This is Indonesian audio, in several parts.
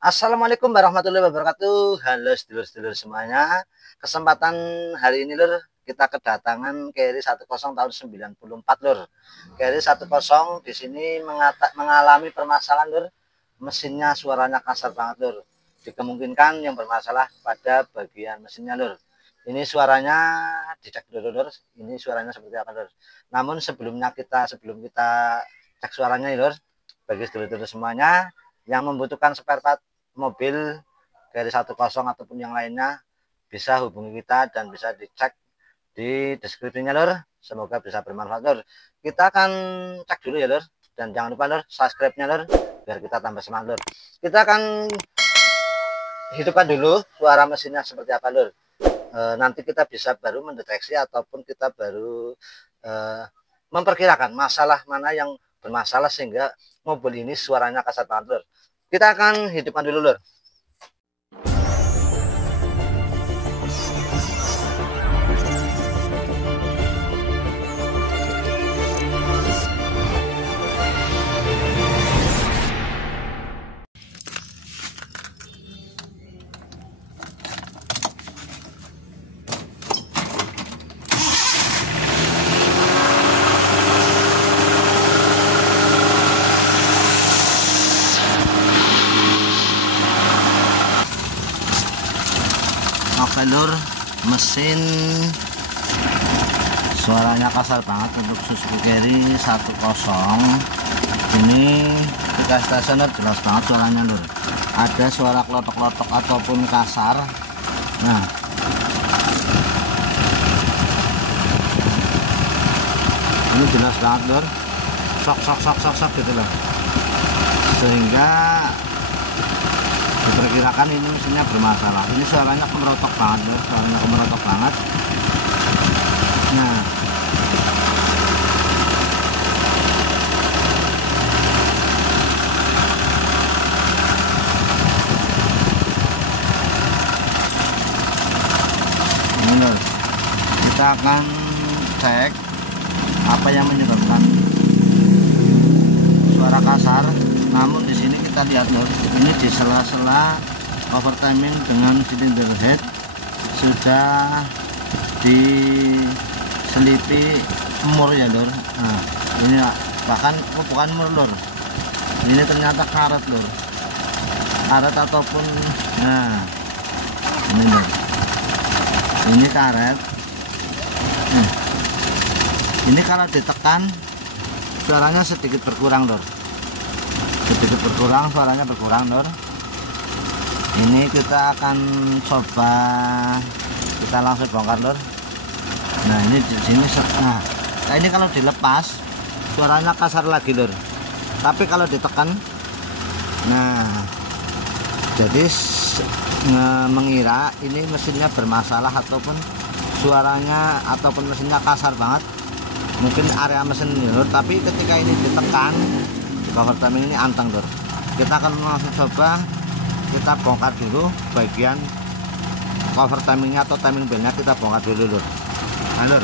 Assalamualaikum warahmatullahi wabarakatuh. Halo sedulur-sedulur semuanya. Kesempatan hari ini lur, kita kedatangan Carry 10 tahun 94 lur. Carry 10 di sini mengalami permasalahan lur. Mesinnya suaranya kasar banget lur. Dikemungkinkan yang bermasalah pada bagian mesinnya lur. Ini suaranya dicek dulu lur. Ini suaranya seperti apa lur. Namun sebelum kita cek suaranya lur, bagi sedulur-sedulur semuanya yang membutuhkan spare part mobil dari 10 ataupun yang lainnya, bisa hubungi kita dan bisa dicek di deskripsinya lur. Semoga bisa bermanfaat lur. Kita akan cek dulu ya lur, dan jangan lupa lur subscribe-nya lur biar kita tambah semangat lur. Kita akan hidupkan dulu suara mesinnya seperti apa lur. Nanti kita bisa baru mendeteksi ataupun kita baru memperkirakan masalah mana yang bermasalah sehingga mobil ini suaranya kasar banget lur. Kita akan hidupkan dulu lur. Oke lur, mesin suaranya kasar banget untuk Suzuki Carry 10. Ini ketika stasioner jelas banget suaranya lur. Ada suara klotok-klotok ataupun kasar. Nah, ini jelas banget lur. Sok gitu loh. Sehingga diperkirakan ini mesinnya bermasalah. Ini suaranya kemerotok banget lur, suaranya kemerotok banget. Nah, ini lur, kita akan cek apa yang menyebabkan suara kasar. Namun di sini kita lihat lur, ini di sela-sela overtiming dengan silinder head sudah diselipi mur ya lur. Nah, ini bahkan bukan mur lur, ini ternyata karet lur, karet ataupun ini lur, ini karet. Ini kalau ditekan suaranya sedikit berkurang lur, suaranya berkurang lur. Ini kita akan coba, kita langsung bongkar lur. Nah, ini di sini nah ini kalau dilepas suaranya kasar lagi lur, tapi kalau ditekan, nah jadi mengira ini mesinnya bermasalah ataupun suaranya ataupun mesinnya kasar banget, mungkin area mesin lur. Tapi ketika ini ditekan, cover timing ini anteng lur. Kita akan langsung coba, kita bongkar dulu bagian cover timingnya atau timing belnya, kita bongkar dulu lur. Nah, lur.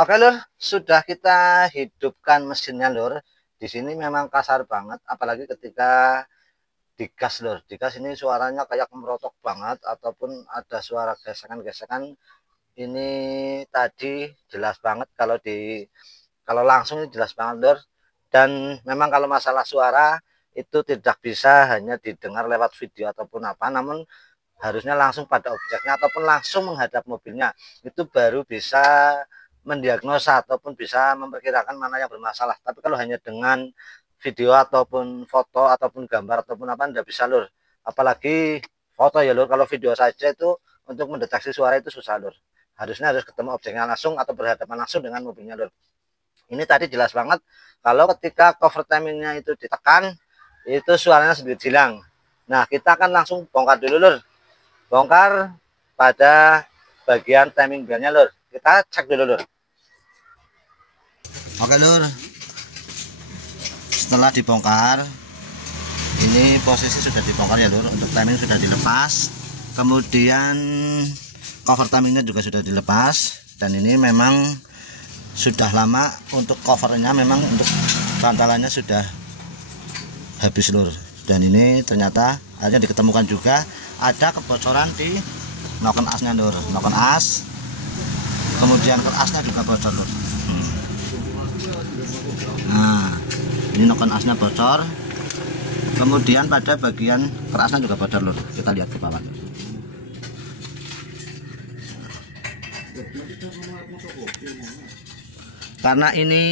Oke lur, sudah kita hidupkan mesinnya lur. Di sini memang kasar banget, apalagi ketika digas lur. Digas ini suaranya kayak merotok banget ataupun ada suara gesekan-gesekan. Ini tadi jelas banget, kalau langsung ini jelas banget lur. Dan memang kalau masalah suara itu tidak bisa hanya didengar lewat video ataupun apa, namun harusnya langsung pada objeknya ataupun langsung menghadap mobilnya, itu baru bisa mendiagnosa ataupun bisa memperkirakan mana yang bermasalah. Tapi kalau hanya dengan video ataupun foto ataupun gambar ataupun apa, tidak bisa lur. Apalagi foto ya lur, kalau video saja itu untuk mendeteksi suara itu susah lur. Harusnya harus ketemu objeknya langsung atau berhadapan langsung dengan mobilnya lur. Ini tadi jelas banget kalau ketika cover timingnya itu ditekan, itu suaranya sedikit hilang. Nah, kita akan langsung bongkar dulu lur. Bongkar pada bagian timing belnya lur. Kita cek dulu lur. Oke lur, setelah dibongkar, ini posisi sudah dibongkar ya lur. Untuk timing sudah dilepas, kemudian cover timingnya juga sudah dilepas. Dan ini memang sudah lama untuk covernya, memang untuk bantalannya sudah habis lur. Dan ini ternyata akhirnya diketemukan juga ada kebocoran di noken asnya lur, noken as, kemudian kerasnya juga bocor lur. Nah ini noken asnya bocor, kemudian pada bagian kerasnya juga bocor lur. Kita lihat ke bawah. Karena ini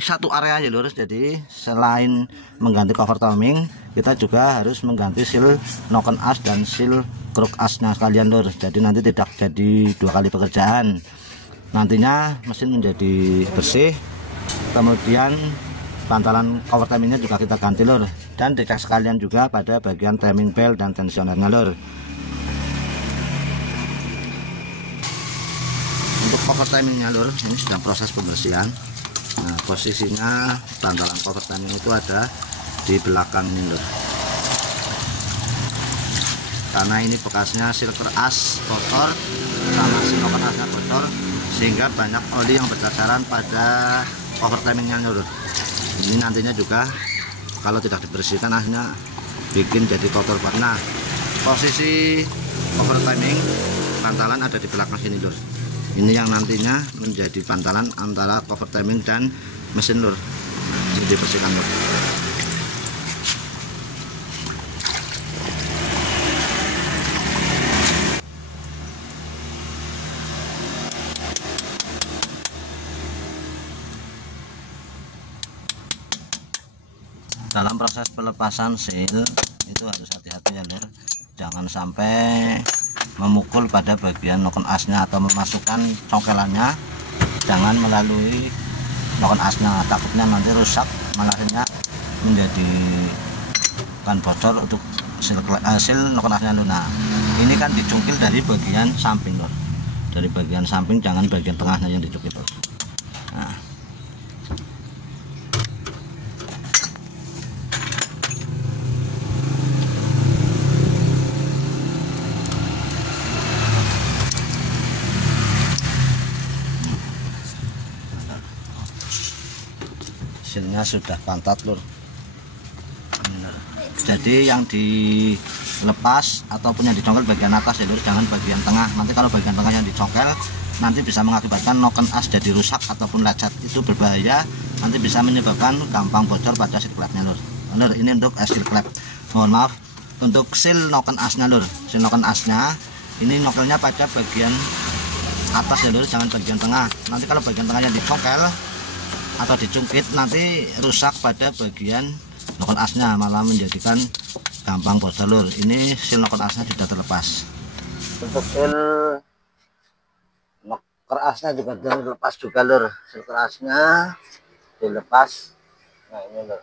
satu area ya lur, jadi selain mengganti cover timing, kita juga harus mengganti seal noken as dan seal kruk asnya sekalian lur. Jadi nanti tidak jadi dua kali pekerjaan. Nantinya mesin menjadi bersih, kemudian bantalan cover timingnya juga kita ganti lur, dan dicek sekalian juga pada bagian timing belt dan tensionernya lur. Untuk cover timingnya lur, ini sedang proses pembersihan. Nah posisinya bantalan cover timing itu ada di belakang ini lur, karena ini bekasnya seal keras bocor sama seal noken asnya bocor, sehingga banyak oli yang berceceran pada cover timingnya lur. Ini nantinya juga kalau tidak dibersihkan akhirnya bikin jadi kotor banget. Nah posisi cover timing bantalan ada di belakang sini lur. Ini yang nantinya menjadi bantalan antara cover timing dan mesin lur. Ini dibersihkan lur. Dalam proses pelepasan seal itu harus hati-hati ya lur, jangan sampai memukul pada bagian noken asnya atau memasukkan congkelannya, jangan melalui noken asnya, takutnya nanti rusak, malahnya menjadi kan bocor untuk seal noken asnya lur. Nah ini kan dicungkil dari bagian samping lur, dari bagian samping, jangan bagian tengahnya yang dicungkil lur. Nah hasilnya sudah pantat lur. Jadi yang dilepas ataupun yang dicongkel bagian atas ya lur, jangan bagian tengah. Nanti kalau bagian tengah yang dicongkel nanti bisa mengakibatkan noken as jadi rusak ataupun lecet, itu berbahaya, nanti bisa menyebabkan gampang bocor pada seal klepnya lur. Lur ini untuk seal klep, mohon maaf untuk seal noken asnya lur. Seal noken asnya ini nokelnya pada bagian atas ya lur, jangan bagian tengah. Nanti kalau bagian tengahnya dicongkel atau dicungkit nanti rusak pada bagian noken asnya, malah menjadikan gampang bocor lur. Ini seal noken asnya sudah terlepas. Untuk seal noken asnya juga dilepas juga lur, seal kerasnya dilepas. Nah ini lur,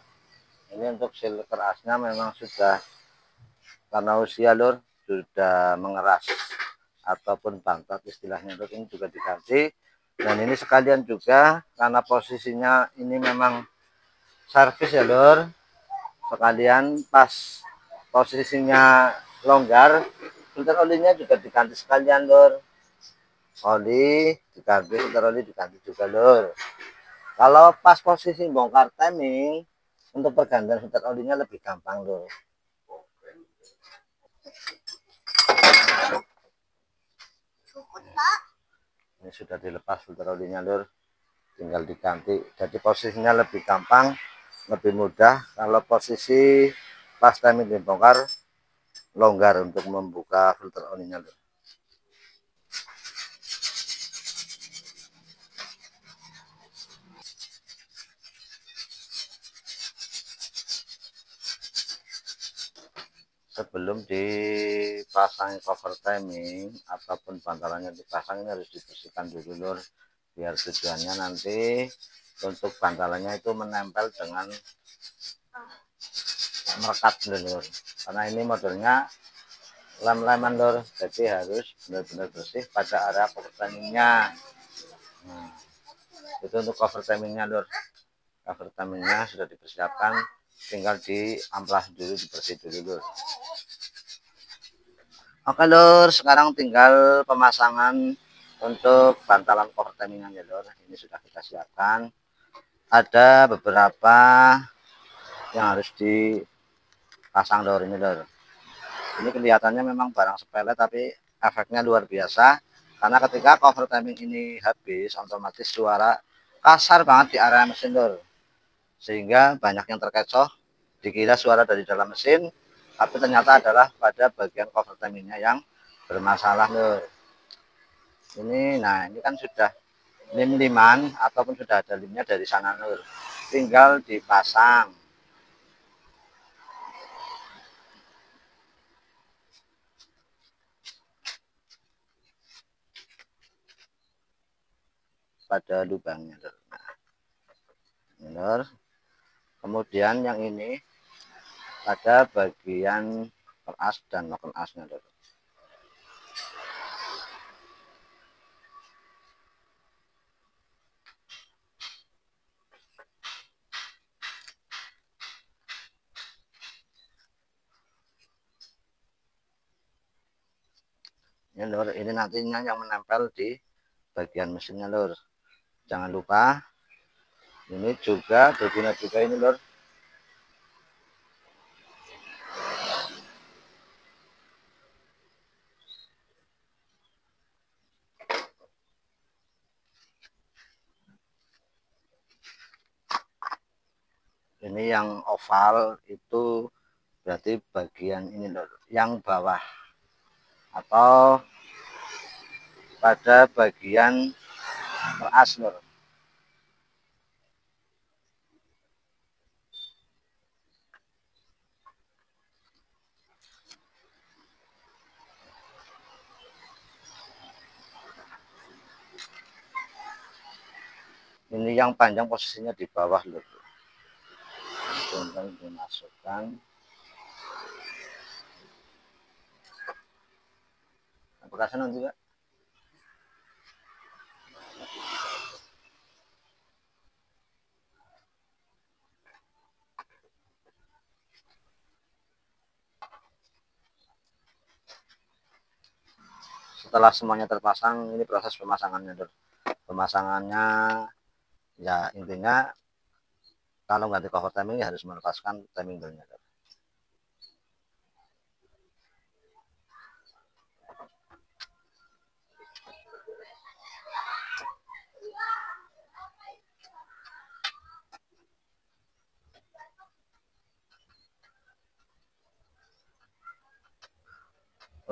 ini untuk seal kerasnya memang sudah karena usia lur, sudah mengeras ataupun bantat istilahnya lur, ini juga diganti. Dan ini sekalian juga karena posisinya ini memang servis ya lur, sekalian pas posisinya longgar, filter olinya juga diganti sekalian lur. Oli diganti, filter oli diganti juga lur. Kalau pas posisi bongkar timing, untuk pergantian filter olinya lebih gampang lur. Ini sudah dilepas filter olinya lur, tinggal diganti, jadi posisinya lebih gampang, lebih mudah. Kalau posisi pas timing dibongkar longgar untuk membuka filter olinya lur. Sebelum dipasang cover timing ataupun bantalannya dipasang, ini harus dibersihkan dulu lur, biar tujuannya nanti untuk bantalannya itu menempel dengan merekat lur, karena ini modelnya lem-leman lur, jadi harus benar-benar bersih pada area cover timingnya. Nah, itu untuk cover timingnya lur. Cover timingnya sudah dipersiapkan, tinggal diamplas dulu, dibersih dulu lur. Oke lur, sekarang tinggal pemasangan untuk bantalan cover timingnya ya lur. Ini sudah kita siapkan, ada beberapa yang harus pasang lur. Ini lur, ini kelihatannya memang barang sepele tapi efeknya luar biasa, karena ketika cover timing ini habis otomatis suara kasar banget di area mesin lur, sehingga banyak yang terkecoh dikira suara dari dalam mesin, tapi ternyata adalah pada bagian cover timingnya yang bermasalah lur. Ini nah ini kan sudah lim-liman ataupun sudah ada limnya dari sana lur, tinggal dipasang. Pada lubangnya lur. Nah, ini lur. Kemudian yang ini pada bagian peras dan noken asnya lur. Ini lur, ini nantinya yang menempel di bagian mesinnya lur. Jangan lupa ini juga berguna juga ini lur. Ini yang oval itu berarti bagian ini lur, yang bawah atau pada bagian peras lur. Ini yang panjang posisinya di bawah lur. Tinggal dimasukkan. Bekasnya nanti juga. Setelah semuanya terpasang, ini proses pemasangannya lur. Pemasangannya ya intinya kalau ganti cover timing ya harus melepaskan timing belnya lur.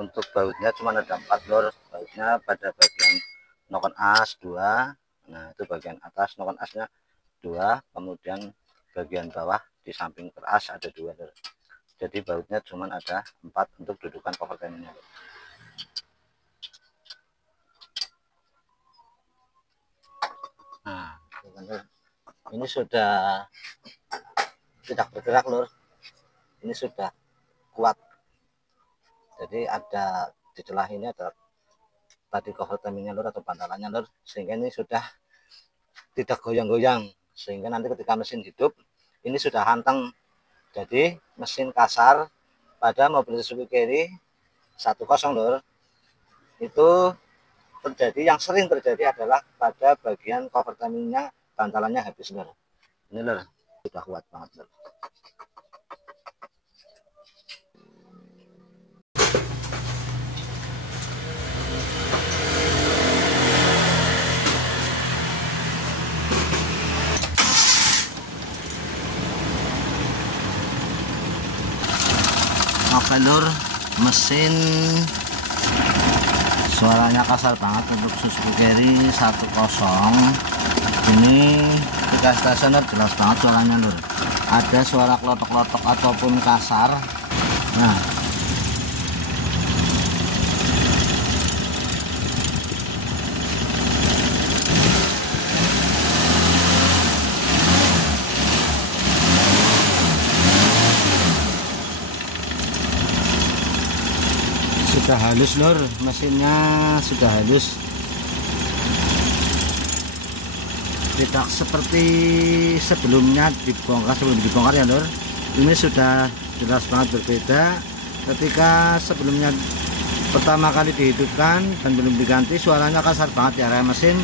Untuk bautnya cuma ada 4 lur. Bautnya pada bagian noken as 2, nah itu bagian atas noken asnya 2, kemudian bagian bawah di samping peras ada 2 lur. Jadi bautnya cuma ada 4 untuk dudukan cover timingnya lur. Nah ini sudah tidak bergerak lur, ini sudah kuat. Jadi ada di celah ini ada tadi cover timingnya lur atau bantalannya lur, sehingga ini sudah tidak goyang-goyang, sehingga nanti ketika mesin hidup ini sudah hanteng. Jadi mesin kasar pada mobil Suzuki Carry 10 lur itu terjadi, yang sering terjadi adalah pada bagian cover timingnya bantalannya habis lur. Ini lur sudah kuat banget lur. Oke lur, mesin suaranya kasar banget untuk Suzuki Carry 10. Ini ketika stasioner jelas banget suaranya lur. Ada suara klotok-klotok ataupun kasar. Nah, sudah halus lur, mesinnya sudah halus, tidak seperti sebelumnya sebelum dibongkar ya lur. Ini sudah jelas banget berbeda. Ketika sebelumnya pertama kali dihidupkan dan belum diganti, suaranya kasar banget di area mesin.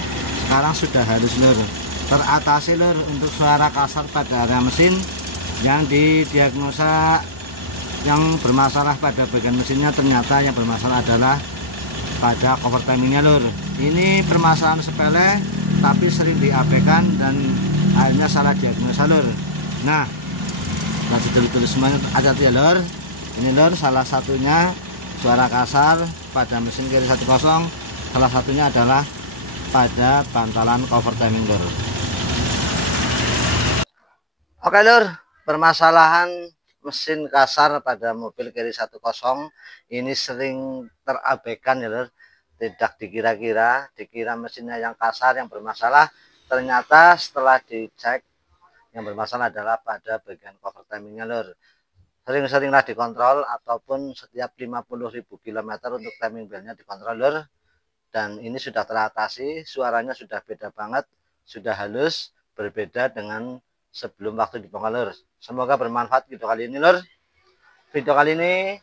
Sekarang sudah halus lur, teratasi lur untuk suara kasar pada area mesin yang didiagnosa yang bermasalah pada bagian mesinnya, ternyata yang bermasalah adalah pada cover timingnya lur. Ini permasalahan sepele tapi sering diabaikan dan akhirnya salah diagnosa lur. Nah, masih dulu semuanya hati-hati ya lur. Ini lur, salah satunya suara kasar pada mesin kiri 10, salah satunya adalah pada bantalan cover timing lur. Oke lur, permasalahan mesin kasar pada mobil kiri 10 ini sering terabaikan ya lur. Tidak dikira mesinnya yang kasar yang bermasalah, ternyata setelah dicek yang bermasalah adalah pada bagian cover timingnya lur. Sering-seringlah dikontrol ataupun setiap 50.000 km untuk timing belnya dikontrol lur. Dan ini sudah teratasi, suaranya sudah beda banget, sudah halus, berbeda dengan sebelum waktu dibongkar lur. Semoga bermanfaat video kali ini lur. Video kali ini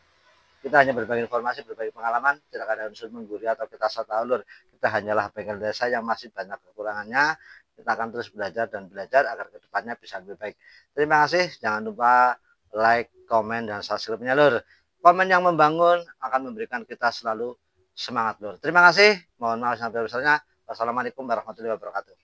kita hanya berbagi informasi, berbagi pengalaman, tidak ada unsur menggurui atau kita so tahu lur. Kita hanyalah bengkel desa yang masih banyak kekurangannya. Kita akan terus belajar dan belajar agar kedepannya bisa lebih baik. Terima kasih, jangan lupa like, komen, dan subscribe-nya lur. Komen yang membangun akan memberikan kita selalu semangat lur. Terima kasih, mohon maaf sampai besarnya. Wassalamualaikum warahmatullahi wabarakatuh.